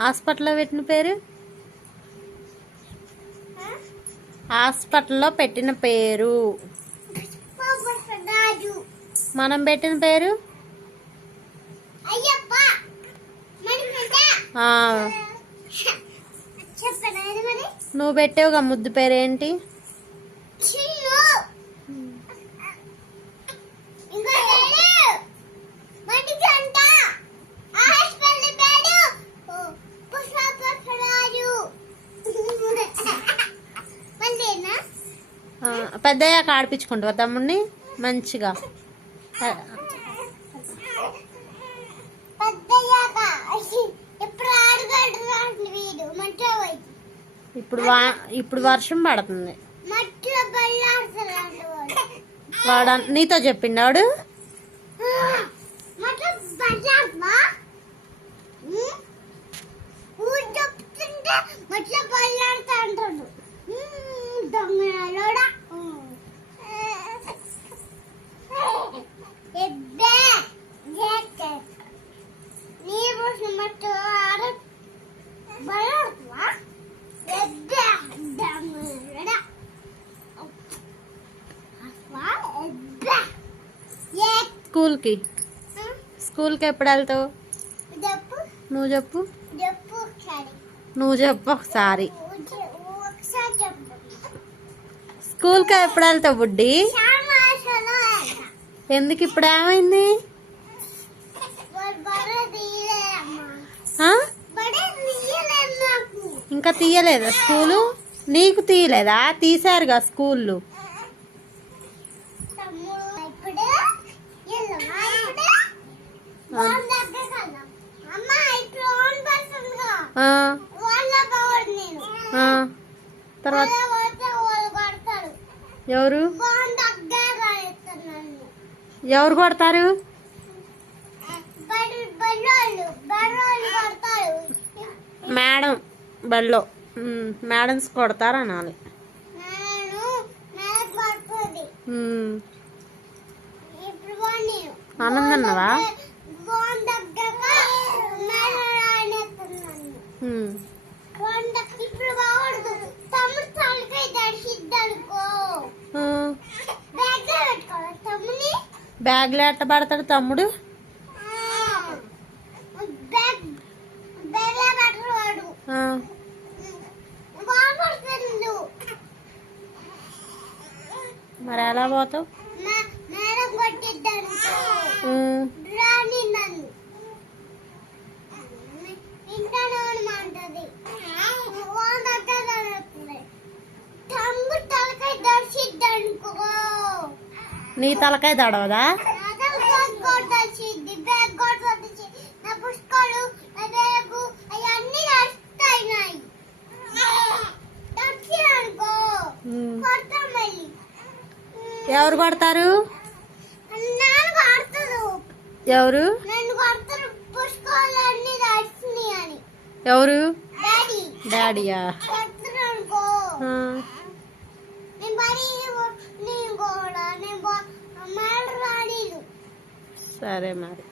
హాస్పిటల్లో పెట్టిన పేరు, హాస్పిటల్లో పెట్టిన పేరు, మనం పెట్టిన పేరు, నువ్వు పెట్టావుగా ముద్దు పేరు ఏంటి? పెద్దయ్యాక ఆడిపించుకుంటావా తమ్ముడిని మంచిగా? ఇప్పుడు వర్షం పడుతుంది. వాడు నీతో చెప్పిండాడు? స్కూల్కి ఎప్పుడు వెళ్తావు? నువ్వు చెప్పు, ఒకసారి. స్కూల్కి ఎప్పుడు వెళ్తావు బుడ్డి? ఎందుకు? ఇప్పుడు ఏమైంది? ఇంకా తీయలేదా స్కూలు? నీకు తీయలేదా? తీసారుగా స్కూళ్ళు. తర్వాత ఎవరు కొడతారు? మేడం బళ్ళో మేడమ్స్ కొడతారు అనాలి. ఆనందన్నవా? బ్యాగ్లో ఎట్ట పడతాడు తమ్ముడు? మరి ఎలా పోతావు? నీ తలకాయ దడవదా? ఎవరు కొడతారు? ఎవరు? ఎవరు? డాడీయా? సరే మరి.